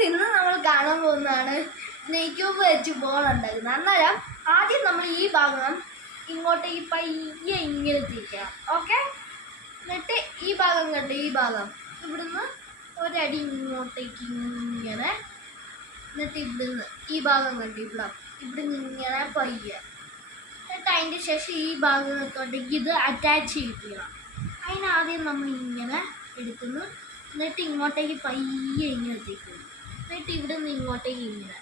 Guys, ഇന്ന് നമ്മൾ കാണാൻ പോകുന്നതാണ് നെയ്ക്യൂബ് വെച്ച് ബോൾ ഉണ്ടാക്കുന്നത്. അന്നേരം ആദ്യം നമ്മൾ ഈ ഭാഗം ഇങ്ങോട്ടേക്ക് പയ്യെ ഇങ്ങനെ തിരിക്കണം. ഓക്കെ, എന്നിട്ട് ഈ ഭാഗം കണ്ട് ഈ ഭാഗം ഇവിടുന്ന് ഒരടി ഇങ്ങോട്ടേക്ക് ഇങ്ങനെ, എന്നിട്ട് ഇവിടുന്ന് ഈ ഭാഗം കണ്ട് ഇവിടുന്ന് ഇങ്ങനെ പയ്യെ, എന്നിട്ട് അതിൻ്റെ ശേഷം ഈ ഭാഗത്തോട്ടേക്ക് ഇത് അറ്റാച്ച് ചെയ്യിപ്പിക്കണം. അതിനാദ്യം നമ്മൾ ഇങ്ങനെ എടുക്കുന്നു, എന്നിട്ട് ഇങ്ങോട്ടേക്ക് പയ്യെ ഇങ്ങനെ എത്തിക്കുന്നു, എന്നിട്ട് ഇവിടെ നിന്ന് ഇങ്ങോട്ടേക്ക് ഇങ്ങനെ,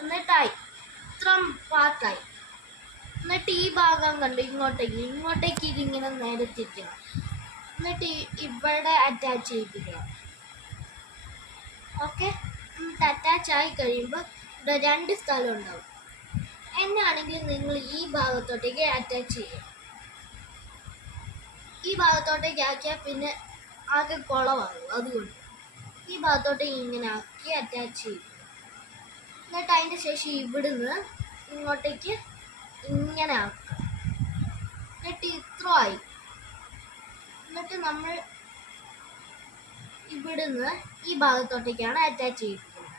എന്നിട്ടായി ഇത്ര പാർട്ടായി. എന്നിട്ട് ഈ ഭാഗം കണ്ട് ഇങ്ങോട്ടേക്ക് ഇതിങ്ങനെ നേരത്തിരിക്കണം, എന്നിട്ട് ഇവിടെ അറ്റാച്ച് ചെയ്യിപ്പിക്കണം. ഓക്കെ, എന്നിട്ട് അറ്റാച്ച് ആയി കഴിയുമ്പോൾ ഇവിടെ രണ്ട് സ്ഥലം ഉണ്ടാവും. എന്നാണെങ്കിൽ നിങ്ങൾ ഈ ഭാഗത്തോട്ടേക്ക് അറ്റാച്ച് ചെയ്യുക. ഈ ഭാഗത്തോട്ടേക്ക് ആക്കിയാൽ പിന്നെ ആകെ കുളമാകും. അതുകൊണ്ട് ഈ ഭാഗത്തോട്ടേക്ക് ഇങ്ങനെ ആക്കി അറ്റാച്ച് ചെയ്യും. എന്നിട്ട് അതിൻ്റെ ശേഷം ഇവിടുന്ന് ഇങ്ങോട്ടേക്ക് ഇങ്ങനെ ആക്കുക. എന്നിട്ട് ഇത്ര ആയി. എന്നിട്ട് നമ്മൾ ഇവിടുന്ന് ഈ ഭാഗത്തോട്ടേക്കാണ് അറ്റാച്ച് ചെയ്തിരിക്കുന്നത്.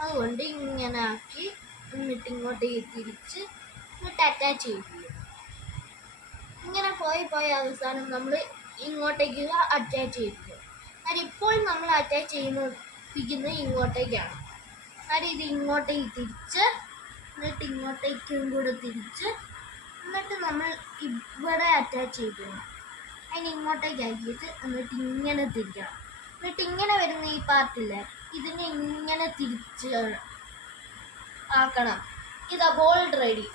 അതുകൊണ്ട് ഇങ്ങനെ ആക്കി എന്നിട്ട് ഇങ്ങോട്ടേക്ക് തിരിച്ച് എന്നിട്ട് അറ്റാച്ച് ചെയ്യിപ്പിക്കും. ഇങ്ങനെ പോയി അവസാനം നമ്മൾ ഇങ്ങോട്ടേക്ക് അറ്റാച്ച് ചെയ്യിപ്പിക്കും. കാരണം ഇപ്പോൾ നമ്മൾ അറ്റാച്ച് ചെയ്യിപ്പിക്കുന്നത് ഇങ്ങോട്ടേക്കാണ്. കാര്യം ഇത് ഇങ്ങോട്ടേക്ക് തിരിച്ച്, എന്നിട്ട് ഇങ്ങോട്ടേക്കും കൂടെ തിരിച്ച്, എന്നിട്ട് നമ്മൾ ഇവിടെ അറ്റാച്ച് ചെയ്യിപ്പിക്കണം. അതിന് ഇങ്ങോട്ടേക്ക് ആക്കിയിട്ട് എന്നിട്ട് ഇങ്ങനെ തിരിക്കണം. എന്നിട്ട് ഇങ്ങനെ വരുന്ന ഈ പാർട്ടില്ലേ, ഇതിനെ ഇങ്ങനെ തിരിച്ച് ആക്കണം. ഇതാ ബോൾ റെഡി.